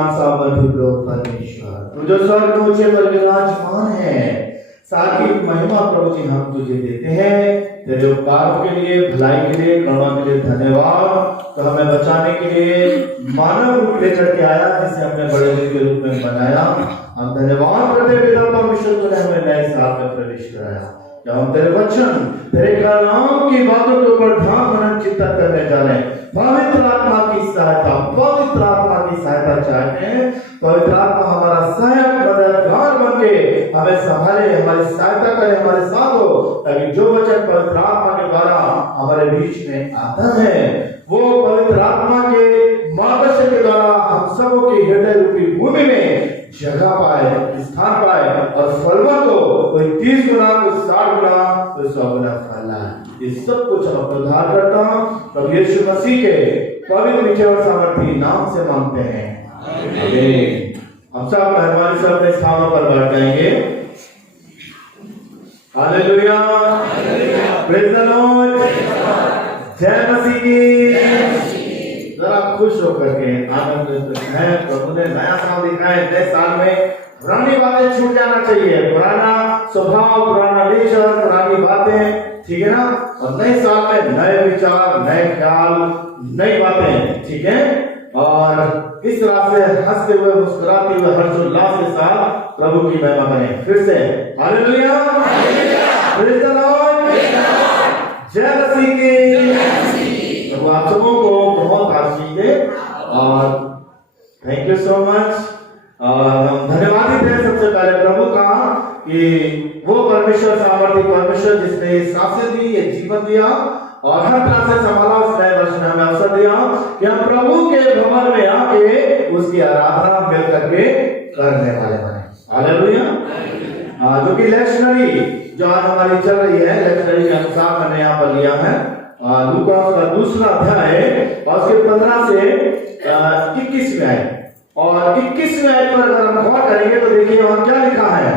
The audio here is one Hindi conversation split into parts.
शक्तिमान सामर्थ्य प्रभु परमेश्वर, तू जो स्वर्ग ऊंचे पर विराजमान है, सारी महिमा प्रभु जी हम तुझे देते हैं। तेरे उपकारों के लिए, भलाई के लिए, करुणा के लिए धन्यवाद। तो हमें बचाने के लिए मानव रूप लेकर के आया, जिसे हमने बड़े दिन के रूप में बनाया। हम धन्यवाद करते पिता परमेश्वर, तूने हमें नए साल में प्रवेश कराया। जब हम तेरे वचन, तेरे कलाम की बातों के ऊपर ध्यान मनन चिंतन करने जा रहे हैं, पवित्र आत्मा की सहायता, पवित्र आत्मा की सहायता चाहते हैं। पवित्र आत्मा हमारा सहायक मददगार बन के हमें संभाले, हमारी सहायता करे, हमारे साथ हो, ताकि जो वचन पवित्र आत्मा के द्वारा हमारे बीच में आता है, वो पवित्र आत्मा के मार्गदर्शन के द्वारा हम सबों की हृदय रूपी भूमि में जगह पाए, स्थान पाए, और फलवत हो, कोई 30 गुना, कोई 60 गुना, कोई 100 गुना फल आए। ये सब कुछ हम उद्धार करता हूं प्रभु यीशु मसीह के पवित्र मीठे और सामर्थी नाम से मांगते हैं, आमीन। हम सब मेहरबानी से अपने स्थानों पर बैठ जाएंगे। हालेलुया, प्रेज़ द लॉर्ड, जय मसीह की। जरा खुश होकर के आनंद है, प्रभु ने नया साल दिखा है। नए साल में पुरानी बातें छूट जाना चाहिए, पुराना स्वभाव, पुराना नेचर, पुरानी बातें, ठीक है ना। और नए साल में नए विचार, नए ख्याल, नई बातें, ठीक है। और इस तरह से हंसते हुए, मुस्कुराते हुए, हर्षोल्लास के साथ प्रभु की महिमा करें। फिर से हालेलुया, प्रेज़ द लॉर्ड, जय मसीह की। तो आप सबों को बहुत आशीष दे, और थैंक यू सो मच। हम धन्यवादित हैं सबसे पहले प्रभु का कि वो परमेश्वर, सामर्थ्य परमेश्वर, जिसने ये सांसें दी, ये जीवन दिया और हर तरह से संभाला, उस नए वर्ष में हमें अवसर दिया कि हम प्रभु के भवन में आके उसकी आराधना मिल करके करने वाले बने। हालेलुया। जो कि लेक्शनरी जो आज हमारी चल रही है, लेक्शनरी के अनुसार मैंने यहाँ पर लिया है लूका का 2 अध्याय और उसके 15 से 21 में आए। और 21 में आए पर अगर हम गौर करेंगे तो देखिए वहां क्या लिखा है।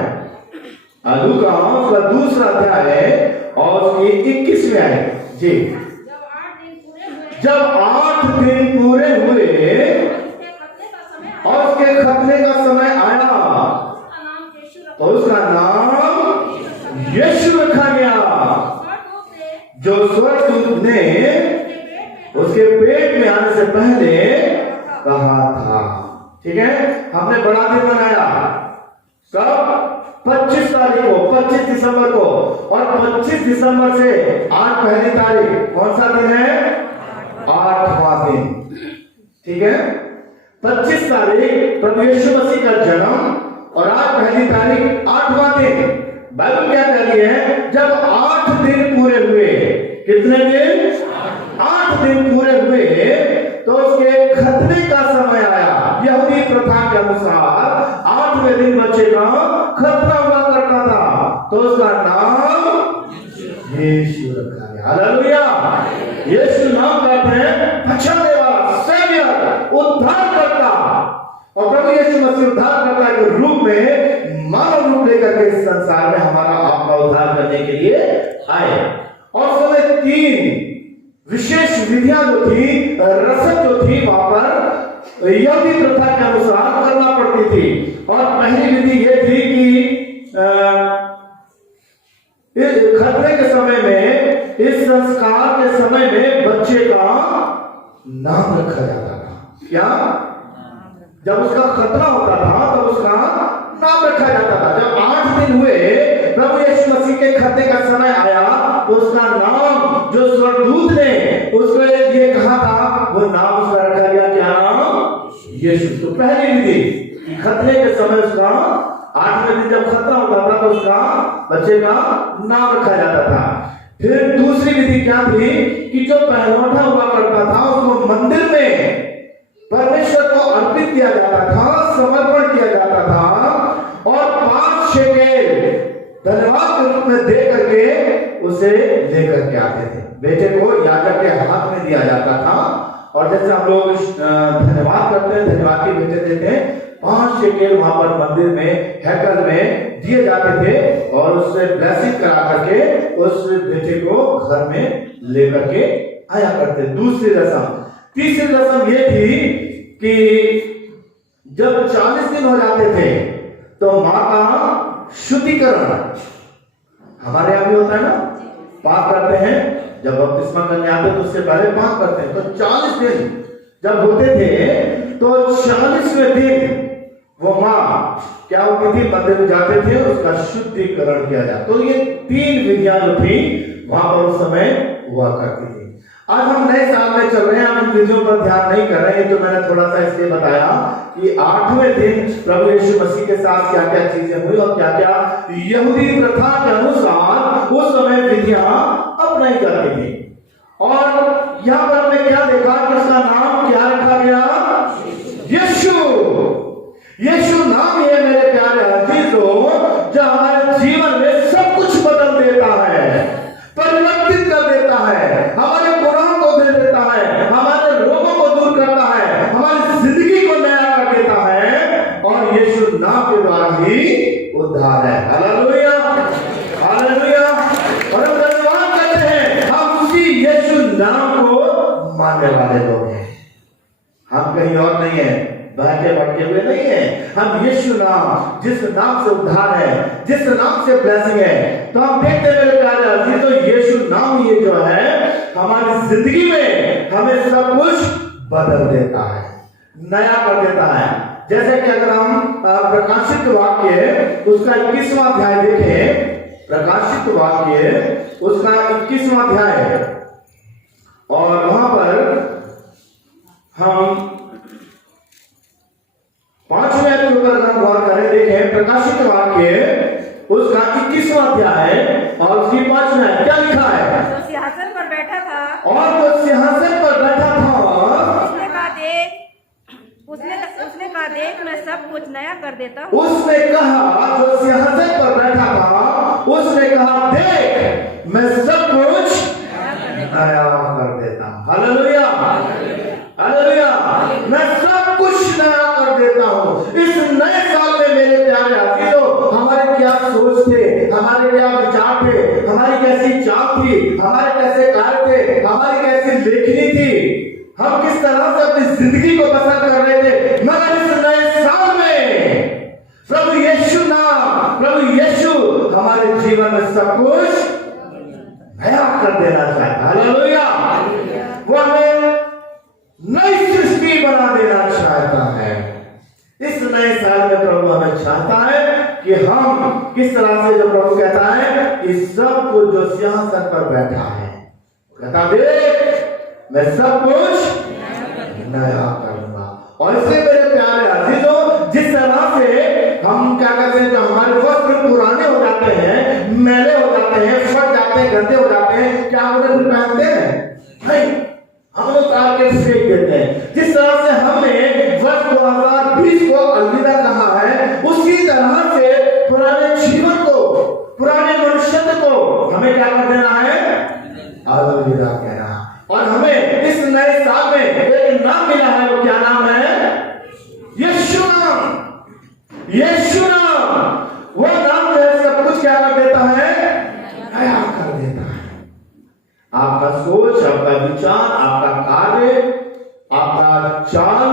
लूका का 2 अध्याय और उसकी 21 में आए जी। जब 8 दिन पूरे हुए और उसके खतने का समय आया, तो उसका नाम यीशु रखा गया, जो स्वर्गदूत ने उसके पेट में आने से पहले कहा था। ठीक है, हमने बड़ा दिन मनाया कब? 25 तारीख को, 25 दिसंबर को। और 25 दिसंबर से आज पहली तारीख कौन सा दिन है? 8वां दिन। ठीक है, 25 तारीख प्रभु यीशु मसीह का जन्म और आज पहली तारीख 8वां दिन। बाइबल क्या कह रही है? जब 8 दिन पूरे हुए, कितने दिन? 8 दिन पूरे हुए, तो उसके खतने का समय आया। यहूदी प्रथा के अनुसार 8वें दिन बच्चे का खतना हुआ करता था, तो उसका नाम यीशु रखा गया। हालेलुया। यीशु नाम कहते हैं बचाने वाला, सेवियर, उद्धारकर्ता। और प्रभु यीशु मसीह उद्धारकर्ता के रूप में मानव रूप लेकर के इस संसार में हमारा आपका उद्धार करने के लिए आए। और समय 3 विशेष विधियां जो थी, रस्म जो थी, वहां पर यहूदी प्रथा के अनुसार करना पड़ती थी। और पहली विधि ये थी कि खतने के समय में, इस संस्कार के समय में बच्चे का नाम रखा जाता था। क्या? जब उसका खतना होता था तब उसका नाम रखा जाता था। जब 8 दिन हुए, प्रभु यीशु मसीह के खतने का समय आया, तो उसका नाम जो स्वर्गदूत ने उसको ये कहा था, वो नाम उसका रखा गया। क्या नाम? यीशु। तो पहली विधि खतने के समय उसका 8वें दिन जब खतना होता था तो उसका बच्चे का नाम रखा जाता था। फिर दूसरी विधि क्या थी कि जो पहलौठा हुआ करता था उसको मंदिर में परमेश्वर को अर्पित किया जाता था, समर्पण किया जाता था, और 5 शेकेल धन्यवाद के रूप में दे करके उसे लेकर के आते थे। बेटे को याजक के हाथ में दिया जाता था। और जैसे हम लोग धन्यवाद करते हैं, धन्यवाद के बेटे देते हैं, 5 शेकेल वहां पर मंदिर में, हैकल में दिए जाते थे, और उससे ब्लेसिंग करा करके उस बेटे को घर में लेकर के आया करते। दूसरी रस्म। तीसरी रस्म ये थी कि जब 40 दिन हो जाते थे तो मां का शुद्धिकरण, हमारे यहाँ भी होता है ना, पाप करते हैं जब बपतिस्मा करने आते हैं तो उससे पहले पाप करते हैं। तो 40 दिन जब होते थे तो 40वें दिन वो माँ क्या होती थी, मंदिर में जाते थे, उसका शुद्धिकरण किया जाता। तो ये 3 विधियां जो थी वहां पर उस समय हुआ करती थी। आज हम नए साल में चल रहे हैं, हम इन विधियों पर ध्यान नहीं कर रहे हैं। तो मैंने थोड़ा सा इसलिए बताया कि 8वें दिन प्रभु यीशु मसीह के साथ क्या क्या चीजें हुई और क्या क्या यहूदी प्रथा के अनुसार उस समय विधियां अपनाई जाती थी। और यहाँ पर हमने क्या देखा कि उसका नाम क्या रखा गया, यीशु। यीशु नाम ये मेरे प्यारे अजीजों जो हमारे जीवन में सब कुछ बदल देता है, परिवर्तित कर देता है, हमारे गुनाहों को दे देता है, हमारे रोगों को दूर करता है, हमारी जिंदगी को नया कर देता है। और यीशु नाम के द्वारा ही उद्धार है। Hallelujah, hallelujah. और हम धन्यवाद करते हैं, हम उसी यीशु नाम को मानने वाले लोग हैं। हम कहीं और नहीं है, बहके भटके हुए नहीं है। हम यीशु नाम, जिस नाम से उद्धार है, जिस नाम से ब्लेसिंग है। तो हम देखते हैं मेरे प्यारे अजीजों, तो यीशु नाम ये जो है हमारी जिंदगी में हमें सब कुछ बदल देता है, नया कर देता है। जैसे कि अगर हम प्रकाशित वाक्य उसका 21वां अध्याय देखें, प्रकाशित वाक्य उसका 21वां अध्याय, और वहां पर हम 5वें अध्याय के ऊपर हम गौर करें, देखें प्रकाशित वाक्य उसका 21वां अध्याय और उसकी 5वें आयत क्या लिखा है। जो सिंहासन पर बैठा था, और जो सिंहासन पर बैठा था उसने कहा देख मैं सब कुछ नया कर देता हूँ। उसने कहा, जो सिंहासन पर बैठा था उसने कहा देख मैं सब कुछ नया कर देता हूँ। Hallelujah, hallelujah. मैं सब कुछ नया कर देता हूँ। इस नए साल में मेरे प्यारे अजीजों, हमारे क्या सोच थे, हमारे क्या विचार थे, हमारी कैसी चाल थी, हमारे कैसे कार्य थे, हमारी कैसी लेखनी थी, हम किस तरह से अपनी जिंदगी को बसर कर रहे थे, मगर इस नए साल में प्रभु यीशु नाम, प्रभु यीशु हमारे जीवन में सब कुछ नया कर देना चाहता है। हालेलुया। वो हमें नई सृष्टि बना देना चाहता है। इस नए साल में प्रभु हमें चाहता है कि हम किस तरह से, जो प्रभु कहता है कि सब कुछ जो सिंहासन पर बैठा है, कहता देख मैं सब कुछ नया करूंगा। और इसलिए मेरे प्यारे अजीजों, जिस तरह से हम क्या कहते हैं, जो हमारे वस्त्र पुराने हो जाते हैं, मैले हो जाते हैं, फट जाते हैं, गंदे हो जाते हैं, क्या हम उन्हें फिर पहनते हैं? नहीं, हम उतार के फेंक देते हैं। जिस तरह से हमने वर्ष 2020 को अलविदा कहा है, उसी तरह से पुराने जीवन को, पुराने मनुष्यत्व को हमें क्या कर देना है? अलविदा कहना। और हमें इस नए साल में एक नाम मिला है, वो क्या नाम है? यीशु नाम। यीशु नाम वो नाम जो है सब कुछ क्या कर देता है? नया कर देता है। आपका सोच, आपका विचार, आपका कार्य, आपका चाल,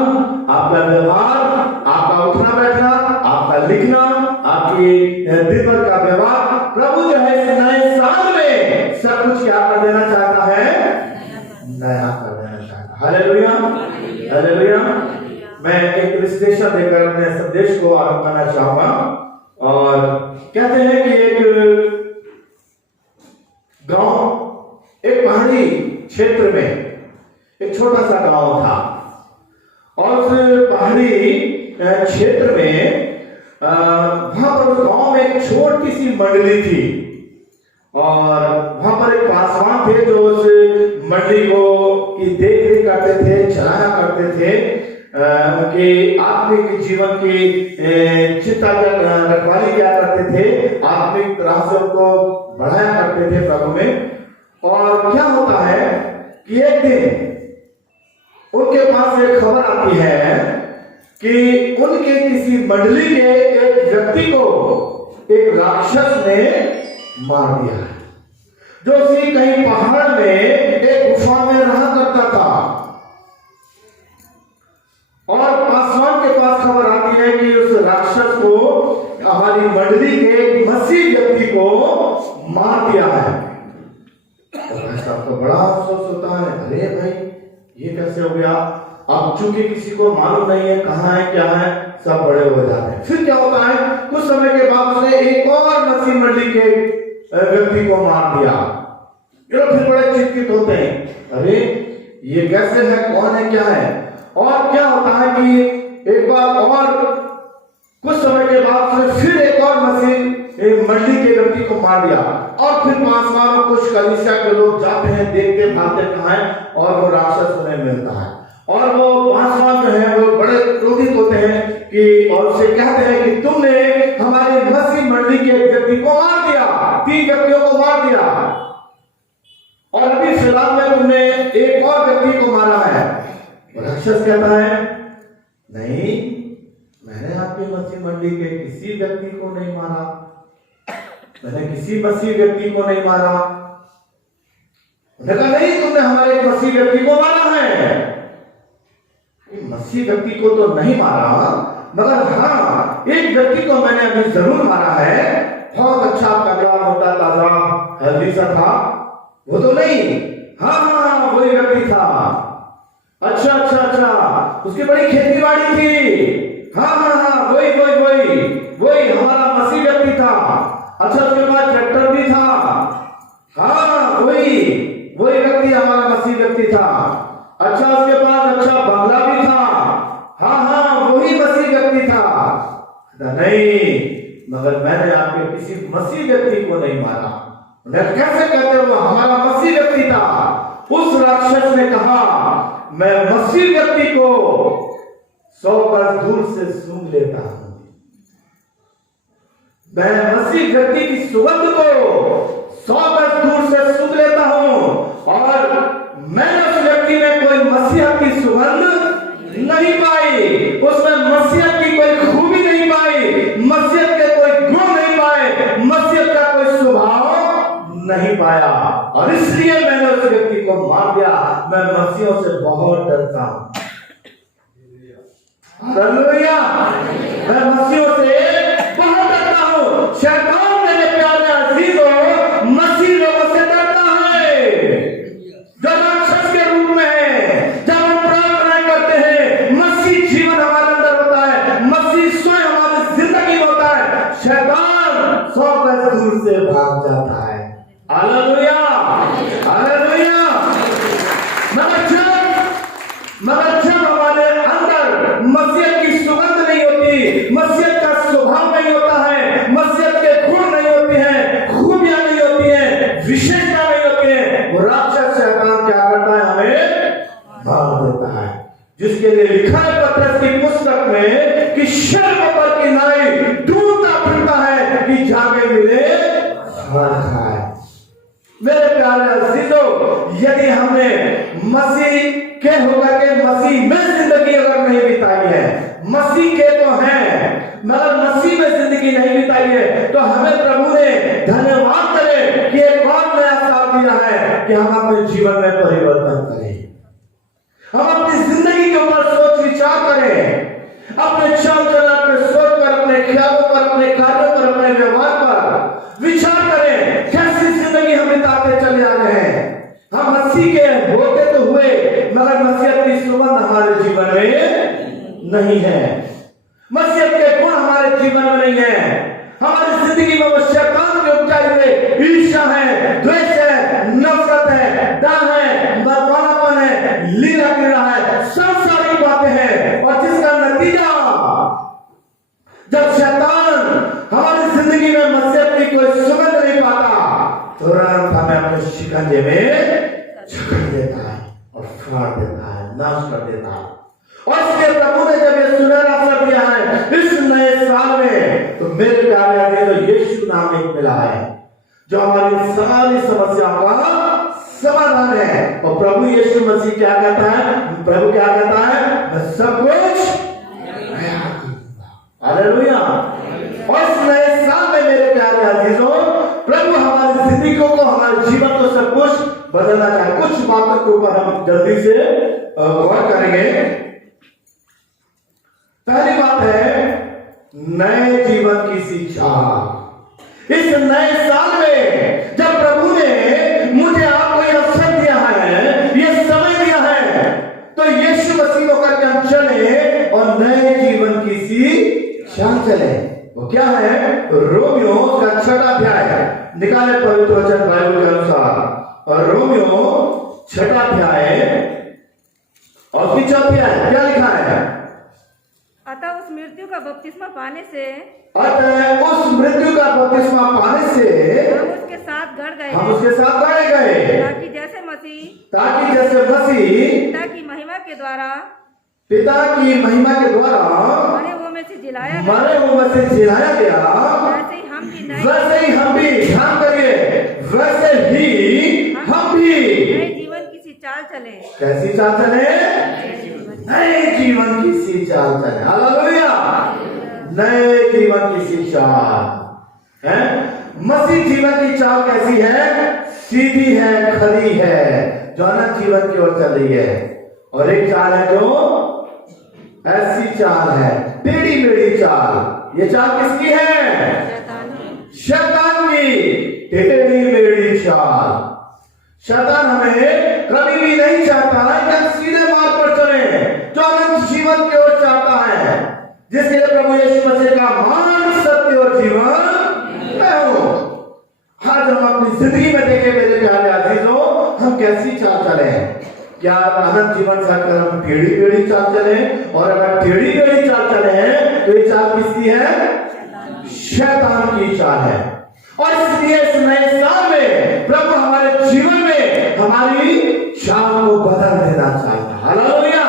आपका व्यवहार, आपका उठना बैठना, आपका लिखना, आपकी दिन भर का व्यवहार, प्रभु जो है इस नए साल में सब कुछ क्या कर देना चाहता है? नया कर देना चाहता है। Hallelujah, hallelujah. मैं एक विश्लेषण देकर अपने संदेश को आरंभ करना चाहूंगा। और कहते हैं कि एक गांव, एक पहाड़ी क्षेत्र में एक छोटा सा गांव था, और उस पहाड़ी क्षेत्र में वहां पर उस गांव में एक छोटी सी मंडली थी, और वहां पर एक पासवान थे जो उस मंडली को की देख रेख करते थे, चलाया करते थे, उनके आत्मिक जीवन की चिंता रखवाली किया करते थे, आत्मिक तरह से उनको बढ़ाया करते थे प्रभु में। और क्या होता है कि एक दिन उनके पास एक खबर आती है कि उनके किसी मंडली के एक व्यक्ति को एक राक्षस ने मार दिया है, जो उसी कहीं पहाड़ में एक गुफा में रहा करता था। और पासवान के पास खबर है कि उस राक्षस को, हमारी मंडली के मसीह व्यक्ति को मार दिया है। और भाई साहब को बड़ा अफसोस होता है, अरे भाई ये कैसे हो गया। अब चूंकि किसी को मालूम नहीं है कहाँ है क्या है, सब बड़े हो जाते हैं। फिर क्या होता है, कुछ समय के बाद उसने एक और मसीह मंडली के व्यक्ति को मार दिया। ये लोग फिर बड़े चिंतित होते हैं, अरे ये कैसे है, कौन है, क्या है। और क्या होता है कि एक बार और कुछ समय के बाद उसने फिर एक और मसीह मंडली के व्यक्ति को मार दिया। और फिर 5 बार कुछ कलीसिया के लोग जाते हैं, देखते भागते कहाँ है, और वो राक्षस उन्हें मिलता है। और वो 5 बार जो है वो बड़े क्रोधित होते हैं कि, और उसे कहते हैं कि तुमने हमारे मसीह मंडली के व्यक्ति को मार दिया, 3 व्यक्तियों को मार दिया, और अभी फिलहाल में तुमने एक और व्यक्ति को मारा है। राक्षस कहता है, नहीं, मैंने आपकी मसीह मंडली के किसी व्यक्ति को नहीं मारा, मैंने किसी मसीह व्यक्ति को नहीं मारा। उन्होंने कहा, नहीं, तुमने हमारे मसीह व्यक्ति को मारा है। मसीह व्यक्ति को तो नहीं मारा, मगर हाँ, एक व्यक्ति को मैंने अभी जरूर मारा है। बहुत अच्छा, तगड़ा, मोटा, ताजा, हेल्दी सा था। वो तो नहीं, हाँ हाँ हाँ, वही व्यक्ति था। अच्छा अच्छा अच्छा, उसकी बड़ी खेती बाड़ी थी। हाँ हाँ हाँ, वही वही वही वही हमारा मसीह व्यक्ति था। अच्छा, उसके पास ट्रैक्टर भी था। हाँ, वही वही व्यक्ति हमारा मसीह व्यक्ति था। अच्छा, उसके पास अच्छा बंगला भी था। हाँ हाँ, वही मसीह व्यक्ति था। नहीं, मगर मैंने आपके किसी मसीह व्यक्ति को नहीं मारा। कैसे कहते हो, हमारा मसीह व्यक्ति था। उस राक्षस ने कहा, मैं मसीह व्यक्ति को 100 गज दूर से सूंघ लेता हूं, मैं मसीह व्यक्ति की सुगंध को 100 गज दूर से सूंघ लेता हूं, और मैंने उस व्यक्ति में कोई मसीह की सुगंध नहीं पाई, उसमें मसीह की कोई खूबी नहीं पाई, मसीह के कोई गुण नहीं पाए, मसीह का कोई स्वभाव नहीं पाया, और इसलिए मैंने उस व्यक्ति को मार दिया। मैं मसीहों से बहुत डरता हूं। हालेलुया, मैं मसीहों से बहुत डरता हूं। शैतान मेरे प्यारे अजीजों मसीह लोगों से डरता है, जो राक्षस के रूप में है। जब हम प्रार्थना करते हैं, मसीह जीवन हमारे अंदर होता है, मसीह स्वयं हमारी जिंदगी में होता है, शैतान 100 गज दूर से भाग जाता है। Hallelujah, hallelujah. मगर जब हमारे अंदर मसीह की सुगंध नहीं होती, मसीह का स्वभाव नहीं होता है, मसीह के गुण नहीं होते हैं, खूबियां नहीं होती हैं, विशेषता नहीं होती है, वो राक्षस शैतान क्या करता है, हमें मार देता है। जिसके लिए लिखा है पतरस की पुस्तक में कि शर्म पर की नाई ढूंढता फिरता है कि जाके मिले खाना खाए। मेरे प्यारे अजीजों, यदि हमने मसीह के होकर के मसीह में जिंदगी अगर नहीं बिताई है, मसीह के तो हैं मगर मसीह में जिंदगी नहीं बिताई है, तो हमें प्रभु ने धन्यवाद करें कि एक और नया साल दिया है कि हम अपने जीवन में परिवर्तन करें, हम अपनी जिंदगी के ऊपर सोच विचार करें, अपने चाल चलन पर सोच कर, अपने ख्यालों पर, अपने कार्यों पर, अपने व्यवहार पर विचार करें, कैसी जिंदगी हम बिताते चले आ रहे हैं। हम मसीह के होते तो हुए, मगर मसीह की सुगंध हमारे जीवन में नहीं है, मसीह के गुण हमारे जीवन में नहीं है। हमारी जिंदगी में वो शैतान के उपजाए हुए ईर्ष्या है, द्वेष है, नफरत है, डर है, बदमानापन है, लीला क्रीड़ा है, सांसारिक बातें हैं, और जिसका नतीजा जब शैतान हमारी जिंदगी में मसीह की कोई सुगंध नहीं पाता, तुरंत हमें अपने शिकंजे में जकड़ देता है और फाड़ देता है, नाश कर देता है। और इसलिए प्रभु ने जब ये सुनहरा अवसर दिया है इस नए साल में, तो मेरे प्यारे आगे यीशु नाम एक मिला है जो हमारी सारी समस्याओं का समाधान है। और प्रभु यीशु मसीह क्या कहता है, प्रभु क्या कहता है, मैं सब कुछ नया करूंगा। हालेलुया। और इस नए साल में मेरे प्यारे अजीजों, प्रभु हमारी जिंदगी को, हमारे जीवन को सब कुछ बदलना चाहे। कुछ बातों के ऊपर हम जल्दी से गौर करेंगे। पहली बात है नए जीवन की शिक्षा। इस नए साल में जब प्रभु ने मुझे आपको ये अवसर दिया है, ये समय दिया है, तो यीशु मसीह को करके हम चले और नए जीवन की शिक्षा चले। वो क्या है? रोमियो का 6वां अध्याय निकाले पवित्र वचन बाइबल के अनुसार, और रोमियो 6वां अध्याय और उसकी 4वीं आयत क्या लिखा है? अतः उस मृत्यु का बपतिस्मा पाने से हम उसके साथ गड़ गए, ताकि जैसे मसीह पिता की महिमा के द्वारा मरे हुओं में से जिलाया गया, वैसे ही हम भी ध्यान करिए, वैसे ही हम भी नए जीवन की सी चाल चले। कैसी चाल चले? नए जीवन की सी चाल चले। हालेलुया! नए जीवन की सी चाल है। मसीह जीवन की चाल कैसी है? सीधी है, खरी है, जो अनंत जीवन की ओर चल रही है। और एक चाल है जो ऐसी चाल है, टेढ़ी मेढ़ी चाल। ये चाल किसकी है? शैतान की टेढ़ी मेढ़ी चाल। शैतान हमें कभी भी नहीं चाहता है कि हम सीधे मार्ग पर चले, जो अनंत जीवन की ओर चाहता है, जिसके लिए प्रभु यीशु मसीह का मान, सत्य और जीवन मैं हूं। आज हम अपनी जिंदगी में देखें मेरे प्यारे अजीजों, हम कैसी चाल चले? क्या अनंत जीवन से हटकर हम टेढ़ी मेढ़ी चाल चले? और अगर टेढ़ी मेढ़ी चाल चले हैं तो ये चाल किसकी है? शैतान की चाल है। और इसलिए इस नए साल में प्रभु हमारे जीवन में हमारी चाल को बदल देना चाहता है। हालेलुया!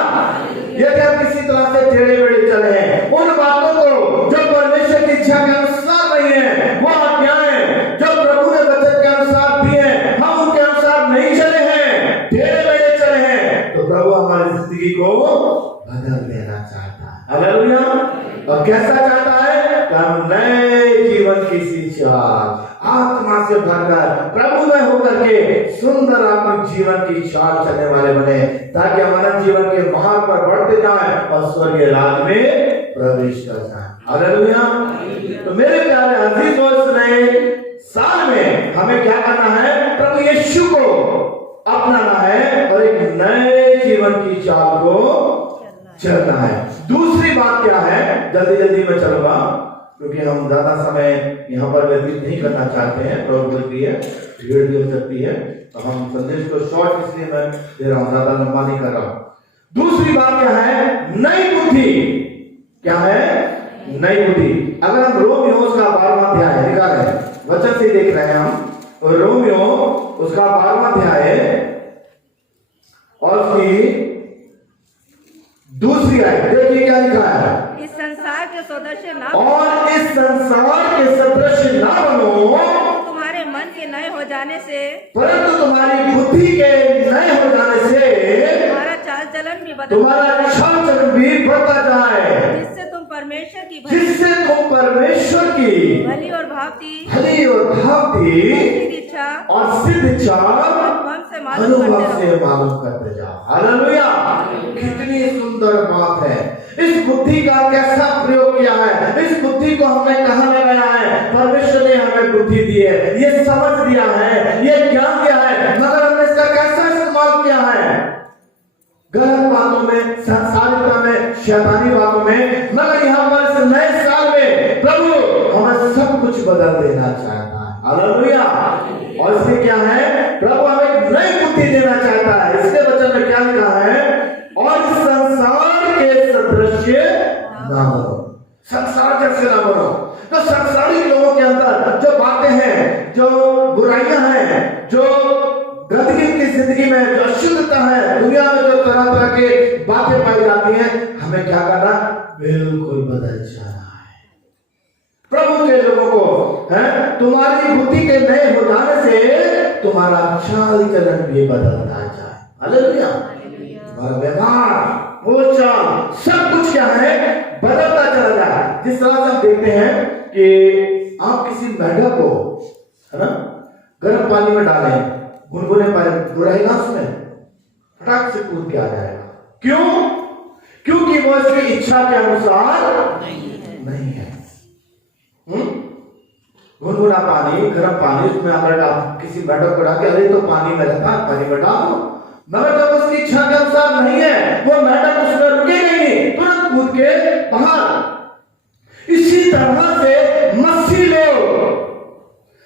यदि हम किसी तरह से टेढ़े मेढ़े चले हैं, उन बातों को जो परमेश्वर की इच्छा के अनुसार नहीं है, वो आज्ञाएं जो प्रभु ने वचन के अनुसार दी है, हम उनके अनुसार नहीं चले हैं, टेढ़े मेढ़े चले हैं, तो प्रभु हमारी जिंदगी को बदल देना चाहता है। हालेलुया! और कैसा चाहता है? हम नए जीवन की सी चाल, आत्मा से भरकर प्रभु में होकर के सुंदर आत्मिक जीवन की चाल चलने वाले बने, ताकि हम अनंत जीवन के मार्ग पर बढ़ते जाएं और स्वर्गीय राज में प्रवेश कर जाएं। हालेलुया! तो मेरे प्यारे अजीजों, इस नए साल में हमें क्या करना है? प्रभु यीशु को अपनाना है और एक नए जीवन की चाल को चलना है। दूसरी बात क्या है? जल्दी जल्दी में चलूंगा क्योंकि हम ज्यादा समय यहाँ पर व्यतीत नहीं करना चाहते हैं। प्रॉब्लम है, भीड़ भी हो सकती है, तो हम संदेश को शॉर्ट इसलिए मैं दे रहा हूँ, ज्यादा लंबा नहीं कर रहा हूँ। दूसरी बात क्या है? नई बुद्धि। क्या है? नई बुद्धि। अगर हम रोमियो उसका 12वां अध्याय निकालें, वचन से देख रहे हैं हम, रोमियो उसका 12वां अध्याय और उसकी दूसरी आयत देखिए क्या लिखा है? इस संसार के सदस्य ना और इस संसार के सदृश ना बनो, तुम्हारे मन के नए हो जाने से, परंतु तुम्हारी बुद्धि के नए हो जाने से तुम्हारा चाल चलन भी बदल, तुम्हारा चाल चलन भी बढ़ता जाए, जिससे तुम परमेश्वर की भली और भावती इच्छा और सिद्ध इच्छा अनुभव से मालूम करते जाओ। हालेलुया! कितनी सुंदर बात है। इस बुद्धि का कैसा प्रयोग किया है? इस बुद्धि को हमें कहाँ लगाया है? परमेश्वर ने हमें बुद्धि दी है, ये समझ दिया है, ये ज्ञान दिया है, मगर हमने इसका कैसा इस्तेमाल किया है? गलत बातों में, सांसारिकता में, शैतानी बातों में। मगर यहाँ पर इस नए साल में प्रभु हमें सब कुछ बदल देना चाहता है। हालेलुया! और इसलिए क्या है? प्रभु हमें एक नई बुद्धि देना चाहता है। इसके वचन में क्या लिखा है? और संसार के सदृश ना बनो, संसार जैसे ना बनो। तो संसारी लोगों के अंदर जो बातें हैं, जो बुराइयां हैं, जो गंदगी की जिंदगी में जो अशुद्धता है, दुनिया में जो तरह तरह के बातें पाई जाती हैं, हमें क्या करना? बिल्कुल बदल जाना है। प्रभु के लोगों को है, तुम्हारी बुद्धि के नए हो जाने से तुम्हारा चाल चलन भी बदलता जाए। हालेलुया! तुम्हारा व्यवहार, बोलचाल, सब कुछ क्या है? बदलता चला जाए। जिस तरह से हम देखते हैं कि आप किसी मेंढक को है ना गर्म पानी में डालें, गुनगुने पानी रहेगा, उसमें फटाक से कूद के आ जाएगा। क्यों? क्योंकि वो इसकी इच्छा के अनुसार नहीं है। गुनगुना पानी, गर्म पानी, उसमें अगर आप किसी मेंढक को डाल के, अरे तो पानी में रहता है, पानी में डाल दो। मगर जब उसकी इच्छा के अनुसार नहीं है, वो मेंढक उसमें रुकेगा नहीं, तुरंत कूद के बाहर। इसी तरह से मसीह लोग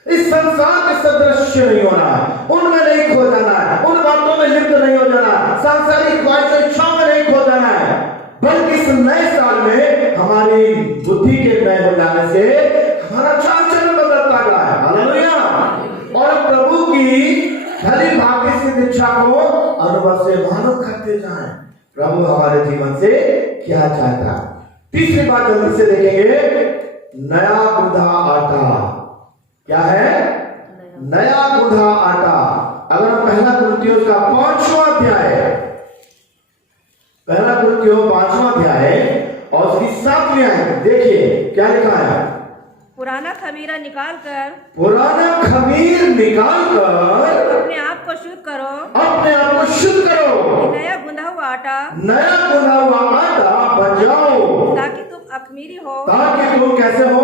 इस संसार के सदृश्य नहीं होना है, उनमें नहीं खो जाना है, उन बातों में लिप्त नहीं हो जाना है, सांसारिक ख्वाहिशों इच्छाओं में नहीं खो जाना है, बल्कि इस नए साल में हमारी बुद्धि के नए हो जाने से हमारा चाल चलन बदलता गया है। हालेलुया। और प्रभु की भली भांति सिद्ध इच्छा को अनुभव से मालूम करते जाएं प्रभु हमारे जीवन से क्या चाहता है। तीसरी बात जल्दी से देखेंगे, नया गुंधा आटा। क्या है? नया गुंधा आटा। अगर हम पहला कुरिन्थियों का 5वां अध्याय, पहला कुरिन्थियों 5वां अध्याय और उसकी 7वीं आयत देखिए क्या लिखा है। पुराना खमीरा निकालकर, पुराना खमीर निकालकर अपने आप को शुद्ध करो, अपने आप को शुद्ध करो, नया गुंधा हुआ आटा, नया गुंधा हुआ आटा बन जाओ, ताकि तुम अखमीरी हो, ताकि तुम कैसे हो?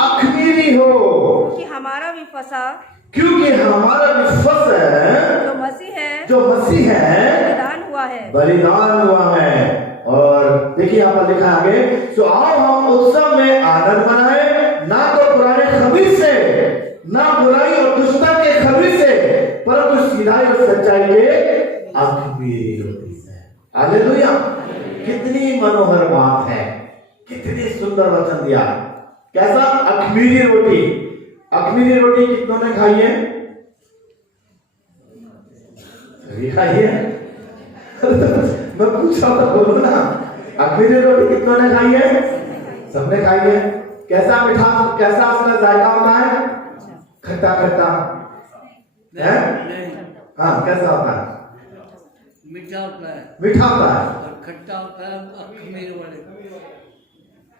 अखमीरी हो। क्योंकि हमारा विश्वासा, क्योंकि हमारा विश्वास है, जो मसीह है, जो मसीह है, बलिदान हुआ है, बलिदान हुआ है। और देखिए यहाँ पर लिखा आगे, सो आओ हम उत्सव में आनंद मनाए, ना तो पुराने खमीर से, ना बुराई और दुष्टता के खमीर से, परंतु सीधाई और सच्चाई के अखमीरी रोटी से। हालेलुया। कितनी मनोहर बात है, कितनी सुंदर वचन दिया। कैसा? अखमीरी रोटी। अखमीरी रोटी कितनों ने खाई है? सभी खाई है। मैं पूछ रहा था, बोलो ना। अखमीरी रोटी कितनों ने खाई है? सबने खाई है। कैसा मीठा, कैसा उसका जायका होता है? खट्टा खट्टा है? हाँ, कैसा होता है? मीठा होता है, मीठा होता है और खट्टा होता है खमीर वाले,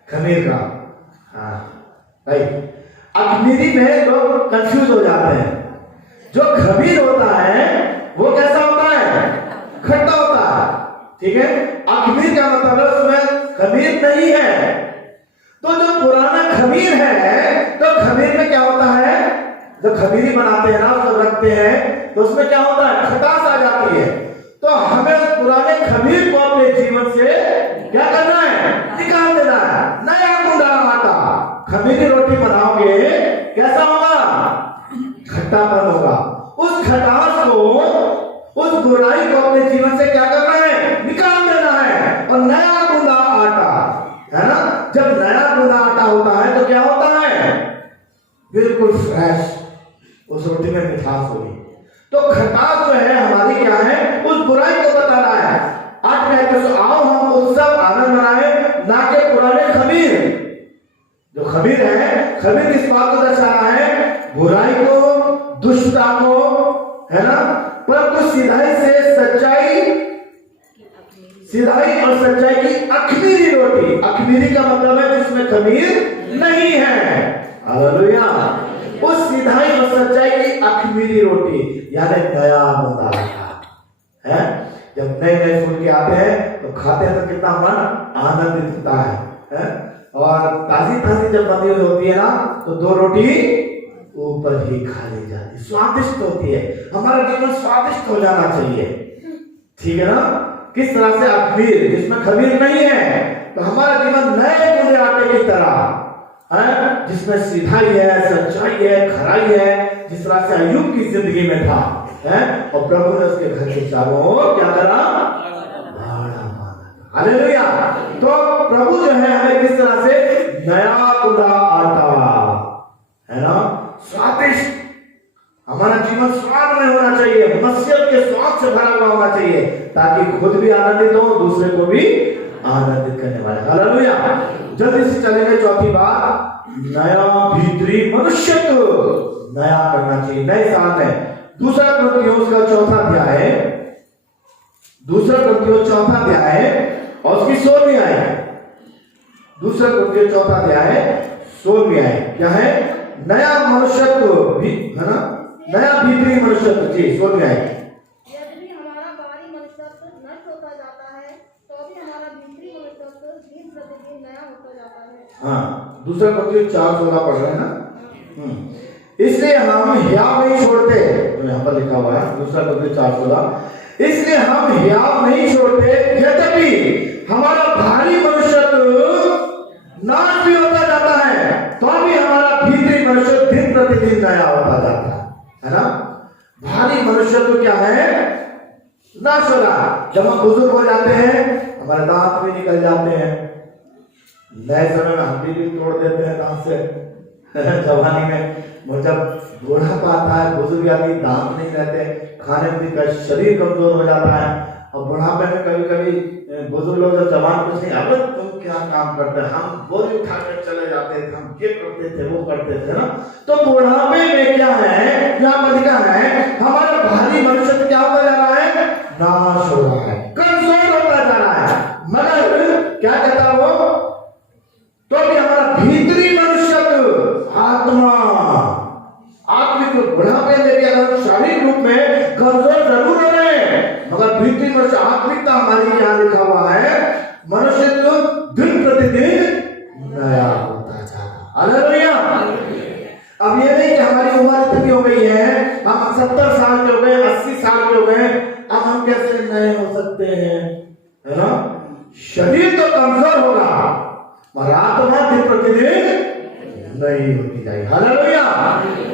खमीर का। हाँ भाई, अखमीरी में लोग कंफ्यूज हो जाते हैं। जो खमीर होता है वो कैसा होता है? खट्टा होता है। ठीक है। अखमीर का मतलब है उसमें खमीर नहीं है। तो जो पुराना खमीर है, तो खमीर में क्या होता है? जब खमीरी बनाते हैं ना, उसको रखते हैं, तो उसमें क्या होता है? खटास आ जाती है। तो हमें उस पुराने खमीर को अपने जीवन से क्या करना है? निकाल देना है। नया गुंधा आटा, खमीरी रोटी बनाओगे, कैसा होगा? खट्टापन होगा। उस खटास को, उस बुराई को अपने जीवन से क्या करना है? निकाल देना है। और नया गुंधा आटा, है ना? जब नया गुंधा आटा होता है तो क्या होता है? बिल्कुल फ्रेश, उस रोटी में मिठास होगी। तो खटास जो है हमारी क्या है? उस बुराई को बताना है। 8 में तो आओ हम उत्सव आनंद मनाए, ना के पुराने खमीर। जो खमीर है, खमीर किस बात को दर्शा रहा है? बुराई को, दुष्टता को, है ना? परंतु सीधाई से सच्चाई, सीधाई और सच्चाई की अखमीरी रोटी। अखमीरी का मतलब है जिसमें खमीर नहीं है। हालेलुया। उस सीधाई और सच्चाई की अखमीरी रोटी, यानी नया गुंधा आटा है। जब नए नए फूल के आते हैं तो खाते हैं तो कितना मन आनंदित होता है? और ताजी ताजी जब बनी हुई होती है ना, तो 2 रोटी ऊपर ही खा ली जाती, स्वादिष्ट होती है। हमारा जीवन स्वादिष्ट हो जाना चाहिए। ठीक है ना? किस तरह से अखमीर, जिसमें खमीर नहीं है, तो हमारा जीवन नए गुंधे आटे की तरह है, जिसमें सीधाई है, सच्चाई है, खराई है, जिस तरह से अय्यूब की जिंदगी में था, है? और प्रभु ने उसके घर के चारों ओर क्या करा? हालेलुया। तो प्रभु जो है हमें किस तरह से नया गुंधा आटा, है ना, स्वादिष्ट, हमारा जीवन स्वाद में होना चाहिए, मसीहत के स्वाद से भरा हुआ होना चाहिए, ताकि खुद भी आनंदित हो, दूसरे को भी आनंदित करने वाले। हालेलुया। जल्दी से चलेंगे। चौथी बात, नया भीतरी मनुष्यत्व नया करना चाहिए नए साल में। दूसरा कुरिन्थियों का 4वां अध्याय, दूसरा कुरिन्थियों 4वां अध्याय और उसकी 16वीं आयत। दूसरा कुरिन्थियों 4वां अध्याय 16वीं आयत क्या है? नया मनुष्यत्व भी, है ना? नया भीतरी मनुष्यत्व जी 16वीं आयत। यदि हमारा बाहरी मनुष्यत्व नष्ट होता जाता है, तो भी हमारा भीतरी मनुष्यत्व दिन प्रतिदिन नया होता जाता है। हाँ, दूसरा पत्री 4:16 पढ़ रहे हैं ना। इसलिए हम हियाव नहीं छोड़ते, तो यहाँ पर लिखा हुआ है दूसरा पत्री 4:16, इसलिए हम हियाव नहीं छोड़ते यद्यपि हमारा भारी मनुष्यत्व नाश भी होता जाता है, तो भी हमारा भीतरी मनुष्य दिन प्रतिदिन नया होता जाता है ना। भारी मनुष्यत्व क्या है? नाश हो रहा है। जब हम बुजुर्ग हो जाते हैं हमारे दांत भी निकल जाते हैं, नए समय में हड्डी भी तोड़ देते हैं दांत से जवानी में, जब बुढ़ापा आता है बुजुर्ग आदमी दांत नहीं रहते, खाने पीने शरीर कमजोर हो जाता है। और बुढ़ापे में कभी कभी बुजुर्ग लोग जब जवान कुछ नहीं, अब तुम क्या काम करते हैं, हम बोरी उठा कर चले जाते थे, हम ये करते थे वो करते थे ना। तो बुढ़ापे में क्या है, यहाँ पर लिखा है हमारा भारी मनुष्य क्या होता जा रहा है? नाश हो रहा है, कमजोर होता जा रहा है। मगर क्या कहता वो? तो भी हमारा भीतरी मनुष्यत्व आत्मा, आत्मिक बुढ़ापे में भी अगर शारीरिक रूप में कमजोर जरूर हो रहे हैं, मगर भीतरी मनुष्य आत्मिकता हमारी क्या लिखा हुआ है? मनुष्यत्व दिन प्रतिदिन नया होता जा रहा है। हालेलुया। अब ये नहीं कि हमारी उम्र इतनी हो गई है, हम 70 साल के हो गए, 80 साल के हो गए, अब हम कैसे नए हो सकते हैं, है ना। शरीर तो कमजोर होगा और आत्मा दिन प्रतिदिन नहीं होती जाएगी। हालेलुया।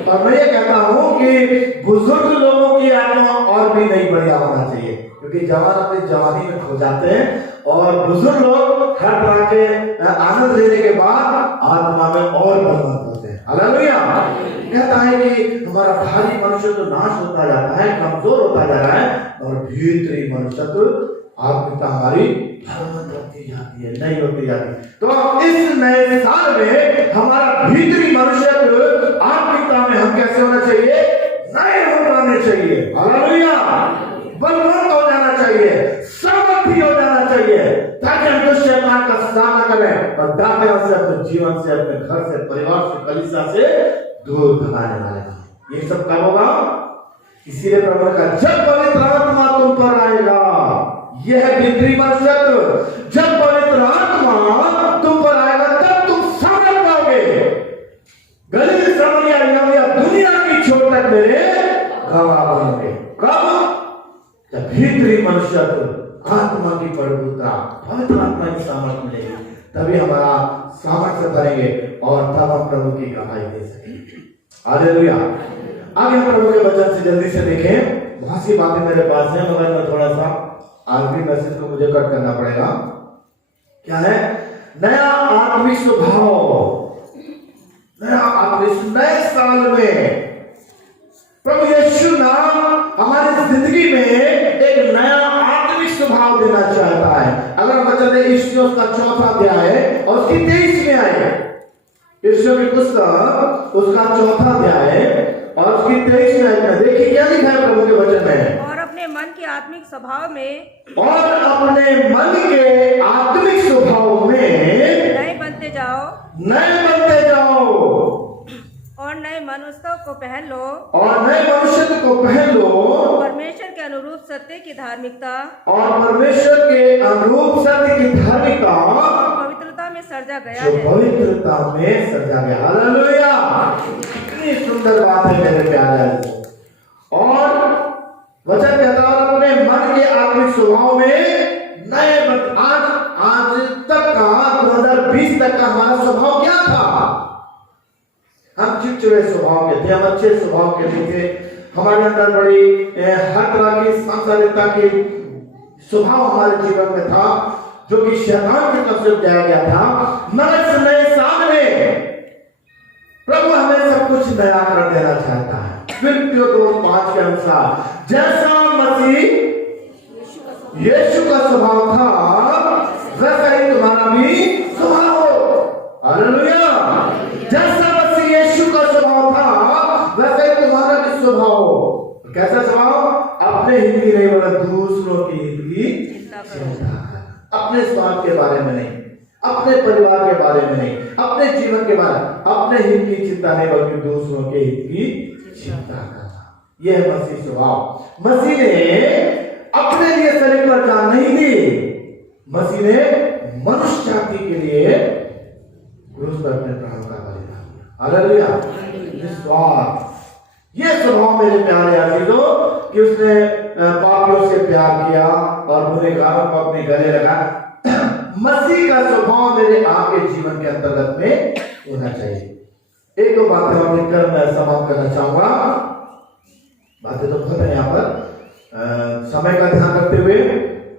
और मैं ये कहता हूं कि बुजुर्ग लोगों की आत्मा और भी नहीं बढ़िया होना चाहिए, क्योंकि जवान अपनी जवानी में खो जाते हैं और बुजुर्ग लोग हर तरह के आनंद लेने के बाद आत्मा में और बलवंत होते हैं। हालेलुया। कहता है कि हमारा भारी मनुष्य तो नाश होता जाता है, कमजोर होता जा रहा है, और भीतरी मनुष्य तो आत्मिकता हमारी बलवंत होती जाती है, नहीं होती जाती। तो इस नए साल में हमारा भीतरी मनुष्य आत्मिकता में हम कैसे होना चाहिए? नए हो जाने चाहिए। हालेलुया। बलवंत हो जाना चाहिए, सामर्थी हो जाना चाहिए, ताकि हम दुष्ट शैतान का सामना करें और डांटे से अपने जीवन से, अपने घर से, परिवार से, कलीसिया से दूर भगाने वाले बने। ये सब कब होगा? इसीलिए प्रभु ने कहा जब पवित्र आत्मा तुम पर आएगा, यह भीतरी मनुष्यत्व, जब पवित्र आत्मा तुम पर आएगा तब तुम सामर्थ पाओगे, गलील सामरिया यहूदिया दुनिया की छोर तक मेरे गवाह बनोगे। कब? जब भीतरी मनुष्यत्व आत्मा की प्रभुता, पवित्र आत्मा की सामर्थ मिलेगी, तभी हमारा सामर्थ्य बढ़ेंगे और तब हम प्रभु की गवाही दे सकेंगे। हालेलुया। आगे हम प्रभु के वचन से जल्दी से देखें। बहुत सी बातें मेरे पास है, मगर मैं थोड़ा सा आखिरी मैसेज को मुझे कट करना पड़ेगा। क्या है? नया आत्मिक स्वभाव, नया आत्मिक, नए साल में प्रभु यीशु नाम हमारी जिंदगी में एक नया आत्मिक स्वभाव देना चाहता है। अगर हम वचन दें ईशु का 4वां अध्याय और उसकी 23वीं आयत, ईशु की पुस्तक उसका 4वां अध्याय और उसकी 23वीं आयत में देखिए क्या लिखा है प्रभु के वचन में। और अपने मन के आत्मिक स्वभाव में, और अपने मन के आत्मिक स्वभाव में नए बनते जाओ, नए बनते जाओ, और नए मनुष्यों को पहन लो, और नए मनुष्य को पहन लो, परमेश्वर के अनुरूप सत्य की धार्मिकता, और परमेश्वर के अनुरूप सत्य की धार्मिकता पवित्रता में सृजा गया जो है। पवित्रता में सृजा गया। हालेलुया। कितनी सुंदर बात है मेरे प्यारे। और वचन कहता है और अपने मन के आत्मिक स्वभाव में नए आज तक का 2020 तक का हमारा स्वभाव क्या था? हम चिड़चिड़े स्वभाव के थे, हम अच्छे स्वभाव के नहीं थे, हमारे अंदर बड़ी हर तरह की सांसारिकता की स्वभाव हमारे जीवन में था, जो कि शैतान की तरफ से दिया गया था। मगर इस नए साल में प्रभु हमें सब कुछ नया कर देना चाहता है। फिलिप्पियों 2:5 के अनुसार जैसा मसीह यीशु का स्वभाव था वैसा ही तुम्हारा भी स्वभाव हो। हालेलुया। जैसा मसीह यीशु का स्वभाव था वैसा ही तुम्हारा भी स्वभाव हो। कैसा स्वभाव? अपने हित की नहीं बल्कि दूसरों की हित की चिंता करना। अपने स्वार्थ के बारे में नहीं, अपने परिवार के बारे में नहीं, अपने जीवन के बारे में, अपने हित की चिंता नहीं बल्कि दूसरों के हित की चिंता करना। यह है मसीह स्वभाव। मसीह ने अपने लिए शरीर पर जान नहीं दी, मसीह ने मनुष्य जाति के लिए क्रूस पर अपने प्राणों का बलिदान दिया। हालेलुया। निस्वार्थ ये स्वभाव मेरे प्यारे अजीजों कि उसने पापियों से प्यार किया और गुनहगारों को अपने गले लगाया। मसीह का स्वभाव मेरे आपके जीवन के अंतर्गत में होना चाहिए। एक दो बातें और लिखकर मैं समाप्त करना चाहूंगा। बातें तो बहुत है यहाँ पर, समय का ध्यान रखते हुए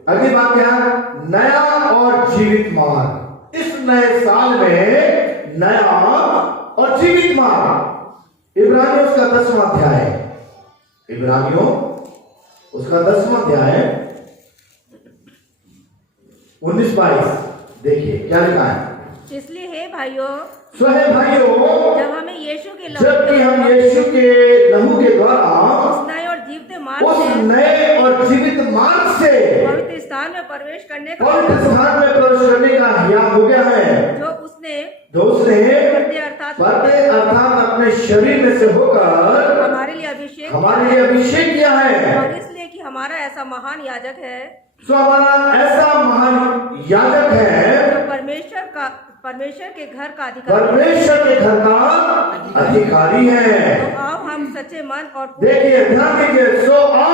अगली बात क्या है? नया और जीवित मार्ग। इस नए साल में नया और जीवित मार्ग। इब्रानियों उसका 10वां अध्याय, इब्रानियों उसका 10वां अध्याय 19-22 देखिए क्या लिखा है। इसलिए हे भाइयों, सो हे भाइयों, जब हमें यीशु के जबकि हम यीशु के लहू के द्वारा उस नए और जीवित मार्ग उस से नए और जीवित मार्ग से पवित्र स्थान में प्रवेश करने का पवित्र स्थान में प्रवेश करने का हिया हो गया है, जो उसने पर्दे अर्थात अपने शरीर में से होकर हमारे लिए अभिषेक किया है। और इसलिए कि हमारा ऐसा महान याजक है सो हमारा ऐसा महान याजक है जो परमेश्वर के घर का अधिकारी परमेश्वर के घर का अधिकारी है। तो आओ हम सच्चे मन और देखिए ध्यान दीजिए, सो आओ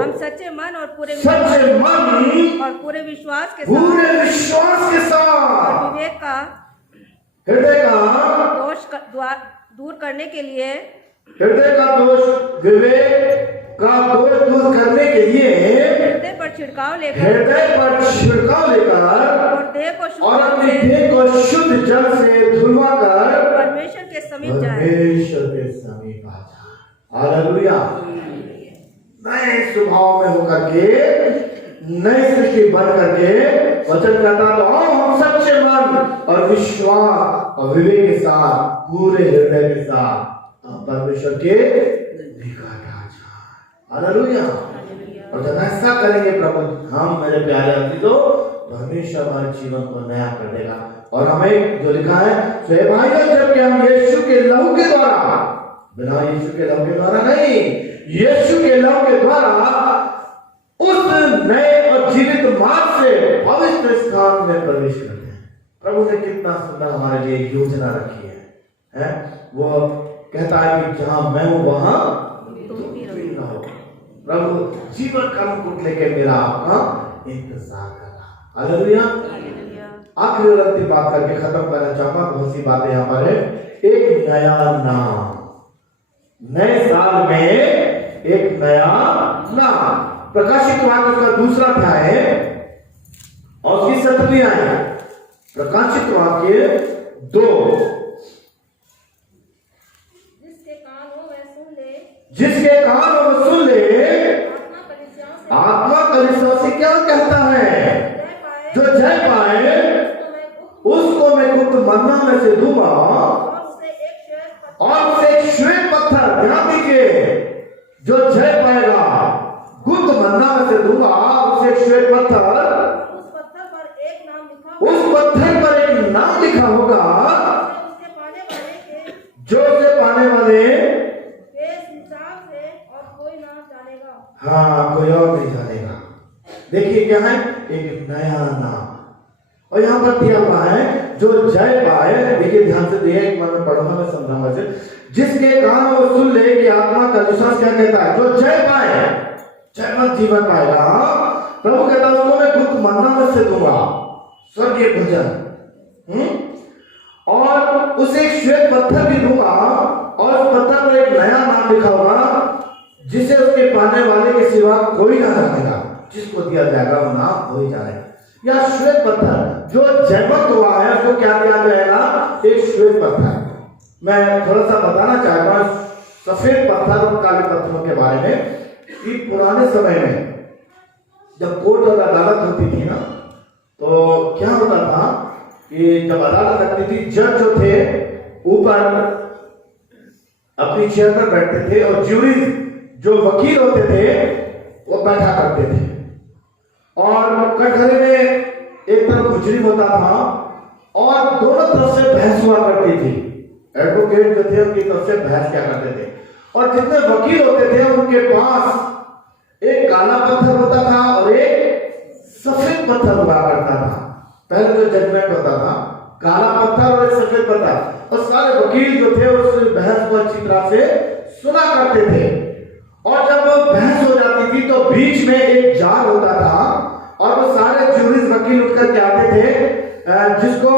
हम सच्चे मन और सच्चे मन और पूरे विश्वास के पूरे साथ विश्वास के साथ और विवेक का हृदय का दूर करने के लिए हृदय का दोष विवेक का दोष दूर करने के लिए हृदय पर छिड़काव लेकर और देह को और अपने देह को शुद्ध जल से धुलवा कर परमेश्वर के समीप जाए। परमेश्वर के समीप आ जाए। हालेलुया। नए स्वभाव में होकर के नई सृष्टि बन करके वचन कहता तो आओ हम सच्चे मन और विश्वास और विवेक के साथ पूरे हृदय के साथ परमेश्वर के निकट आ जाए। हालेलुया। और जब ऐसा करेंगे प्रभु, हम मेरे प्यारे अजीजों, परमेश्वर हमारे जीवन को नया कर देगा। और हमें जो लिखा है, तो भाइयों जबकि हम यीशु के लहू के द्वारा, बिना यीशु के लहू के द्वारा नहीं, यीशु के लहू के द्वारा उस नए और जीवित मार्ग से पवित्र स्थान में प्रवेश करते हैं। प्रभु ने कितना सुंदर हमारे लिए योजना रखी है? वो कहता है कि जहां मैं हूं वहां तुम भी रहो। प्रभु जीवन का मुकुट लेके मेरा आपका इंतजार कर रहा। हालेलुया। आखिरी और अंतिम बात करके खत्म करना चाहूंगा। बहुत सी बातें यहाँ पर है। एक नया नाम, नए साल में एक नया नाम। प्रकाशित वाक्य उसका 2 अध्याय है और उसकी 7वीं आयत। प्रकाशित वाक्य 2। जिसके कान हो वह सुन ले। आत्मा कलीसियाओं से क्या कहता है? जो जय पाए उसको मैं गुप्त मन्ना में से दूंगा और उसे एक श्वेत पत्थर, ध्यान दीजिए, जो जय पाएगा गुप्त मन्ना में से दूंगा उसे एक श्वेत पत्थर, उस पत्थर पर एक नाम लिखा होगा जो उसे पाने वाले हाँ कोई और नहीं जानेगा। देखिए क्या है? एक नया नाम। और यहाँ पर दिया हुआ है जो जय पाए। देखिए ध्यान से दिए, एक मन में पढ़ूंगा, मैं समझाऊंगा से। जिसके कान वो सुन ले कि आत्मा का विश्वास क्या कहता है? जो जय पाए, जयमत जीवन पाएगा। प्रभु कहता है उसको मैं गुप्त मन्ना में से दूंगा, स्वर्गीय भोजन, और उसे एक श्वेत पत्थर भी दूंगा और उस पत्थर पर एक नया नाम लिखा होगा जिसे उसके पाने वाले के सिवा कोई ना जानेगा। जिसको दिया जाएगा वो नाम हो ही जाएगा। या श्वेत पत्थर जो जयमत हुआ है उसको क्या दिया जाएगा? एक श्वेत पत्थर। मैं थोड़ा सा बताना चाहता हूँ सफेद पत्थर और काले पत्थरों के बारे में कि पुराने समय में जब कोर्ट और अदालत होती थी ना, तो क्या होता था कि जब अदालत लगती थी, जज जो थे ऊपर अपनी चेयर पर बैठते थे और ज्यूरी जो वकील होते थे वो बैठा करते थे। और कटघरे में एक तरफ मुजरिम होता था और दोनों तरफ से बहस हुआ करती थी। एडवोकेट जो थे उनकी तरफ से बहस क्या करते थे। और जितने वकील होते थे उनके पास एक काला पत्थर होता था और एक सफेद पत्थर हुआ करता था। पहले जो जजमेंट होता था काला पत्थर और एक सफेद पत्थर। और सारे वकील जो थे उस बहस को अच्छी तरह से सुना करते थे। और जब बहस हो जाती थी तो बीच में एक जार होता था और वो सारे जूरीज वकील उठकर के आते थे, जिसको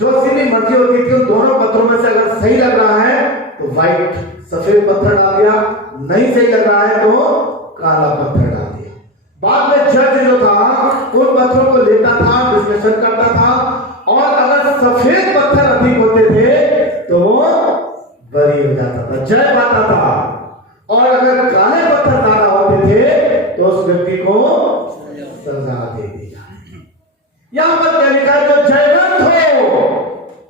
जो सी भी मर्जी होती थी उन दोनों पत्थरों में से अगर सही लग रहा है तो व्हाइट सफेद पत्थर डाल दिया, नहीं सही लग रहा है तो काला पत्थर डाल दिया। बाद में जज जो था उन पत्थरों को लेता था, डिस्कशन करता था, और अगर सफेद पत्थर अधिक होते थे तो वो बरी हो जाता था, जय पाता था। और अगर काले पत्थर ज्यादा होते थे तो उस व्यक्ति को सजा दे दी जाए। यहां पर क्या लिखा है? जो जयवंत हो,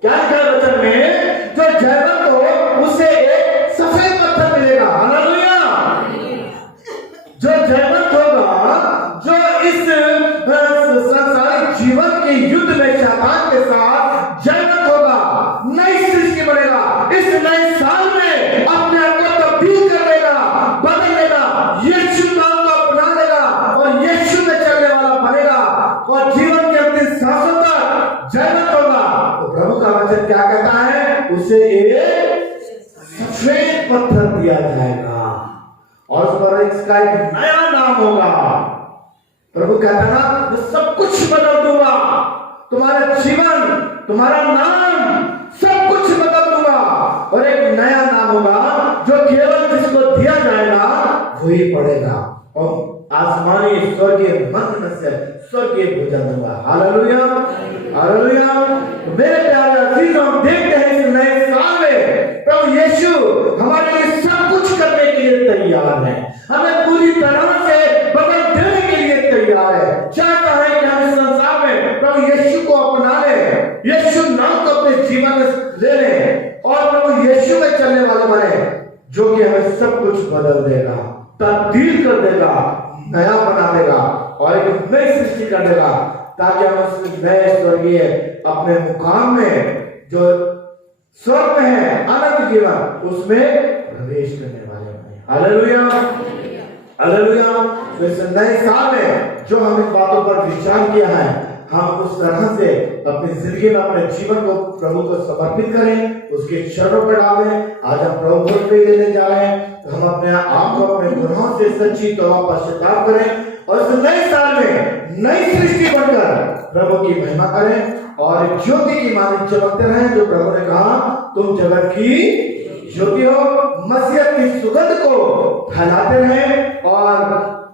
क्या लिखा है वचन में? जो जयवंत हो उसे एक सफेद पत्थर मिलेगा। हालेलुया। जो जयवंत होगा, जो इस संसारिक जीवन के युद्ध में शैतान के साथ जयवंत होगा, नई सृष्टि बनेगा, इस नए साल में अपने आप को तब्दील कर लेगा, बदल लेगा, यीशु नाम को अपना लेगा और यीशु में चलने वाला बनेगा और जीवन के अंतिम सांसों तक जयवंत होगा। तो प्रभु का वचन क्या कहता है? उसे एक सफेद पत्थर दिया जाएगा और उस पर इसका एक नया नाम होगा। प्रभु कहता है ना, मैं सब कुछ बदल दूंगा, तुम्हारा जीवन, तुम्हारा नाम, सब कुछ बदल दूंगा और एक नया नाम होगा जो केवल जिसको दिया जाएगा वही पड़ेगा और आसमानी स्वर्गीय मन से स्वर्गीय भोजन दूंगा। Hallelujah, hallelujah. मेरे प्यारे अजीजों, हम देखते हैं इस नए साल में प्रभु यीशु हमारे लिए सब कुछ करने के लिए तैयार है, हमें पूरी तरह से बदल देने के लिए तैयार है। चाहता है कि हम इस संसार में प्रभु यीशु को अपना लें, यीशु नाम को अपने जीवन में ले लें और प्रभु यीशु में चलने वाले बने, जो कि हमें सब कुछ बदल देगा, तब्दील कर देगा, नया बना देगा और एक नई सृष्टि कर देगा, ताकि हम उस नए स्वर्गीय अपने मुकाम में जो स्वर्ग में है अनंत जीवन, उसमें प्रवेश करने वाले बने। Hallelujah, hallelujah. तो इस नए साल में जो हम इन बातों पर विचार किया है, हम उस तरह से अपनी जिंदगी में अपने जीवन को प्रभु को समर्पित करें, उसके चरणों पर डालें। आज हम प्रभु को देने जा रहे हैं, तो हम अपने आप को अपने गुनाहों से सच्ची तौबा पश्चाताप करें और इस नए साल में नई सृष्टि बनकर प्रभु की महिमा करें और ज्योति की मानिक चमकते रहें, जो प्रभु ने कहा तुम जगत की ज्योति हो। मसीह की सुगंध को फैलाते रहें और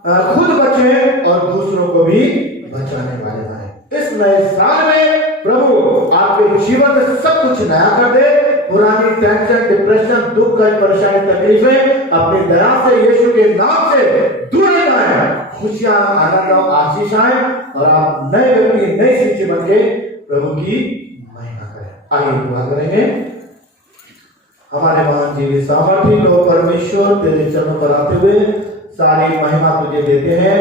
खुद बचें और दूसरों को भी बचाने वाले बने। इस नए साल में प्रभु आपके जीवन में सब कुछ नया कर दे। पुरानी टेंशन, डिप्रेशन, दुख, परेशानी, तकलीफें अपनी दया से, यीशु के नाम से दूर जाए। खुशियां, आनंद और आशीष आए और आप नए व्यक्ति, नई सृष्टि बन के प्रभु की महिमा करें। आगे दुआ करेंगे। हमारे महान जीवी सामर्थी लो परमेश्वर, तेरे चरणों पर आते हुए सारी महिमा तुझे देते हैं।